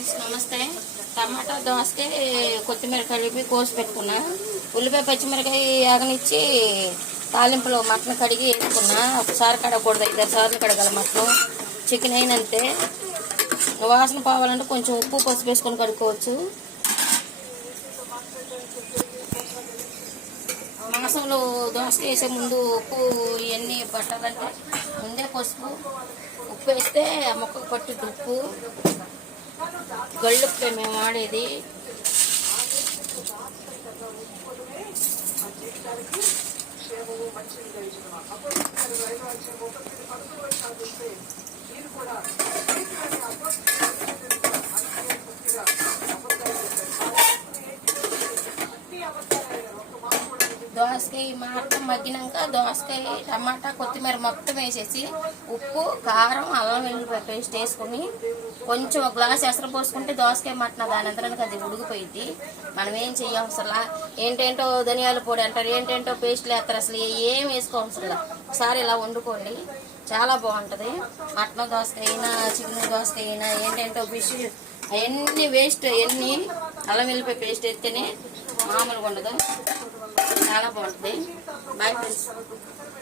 Friends నమస్తే. టమాటా దోసకాయ కొత్తిమీర కలిపి కోసి పెట్టుకున్నా. ఉల్లిపాయ పచ్చిమిరకాయ ఆగనిచ్చి తాలింపులో మటన్ కడిగి వేసుకున్నా. ఒకసారి కడగకూడదు, 5 సార్లు కడగాలి మటన్. చికెన్ అయినంతే. వాసన పోవాలంటే కొంచెం ఉప్పు పసుపు వేసుకొని కడుక్కోవచ్చు. మాంసంలో దోసకాయ వేసే ముందు ఉప్పు ఇవన్నీ పట్టాలంటే ముందే పసుపు ఉప్పు వేస్తే ఆ మొక్కకు పట్టిద్ది. ఉప్పు గళ్ళుప్పే మేము వాడేది. దోసకాయ మాత్రం మగ్గినాక దోసకాయ టమాటా కొత్తిమీర మొత్తం వేసేసి ఉప్పు కారం అల్లం వెల్లుల్లి పేస్ట్ వేసుకొని కొంచెం ఒక గ్లాస్ ఎసరు పోసుకుంటే దోసకాయ మటన్ దాని అందరానికి అది ఉడికిపోయింది. మనం ఏం చేయవసరంలా. ఏంటేంటో ధనియాల పొడి అంటారు, ఏంటేంటో పేస్ట్లు వేస్తారు, అసలు ఏం వేసుకోవసరంలా. ఒకసారి ఇలా వండుకోండి, చాలా బాగుంటుంది. మటన్ దోసకాయ అయినా చికెన్ దోసకాయ అయినా ఏంటేంటో ఫిష్ అవన్నీ వేస్ట్, అవన్నీ అల్లం వెల్లుల్లి పేస్ట్ వేస్తేనే మామూలుగా ఉండదు, చాలా బాగుంటుంది. Boy friends.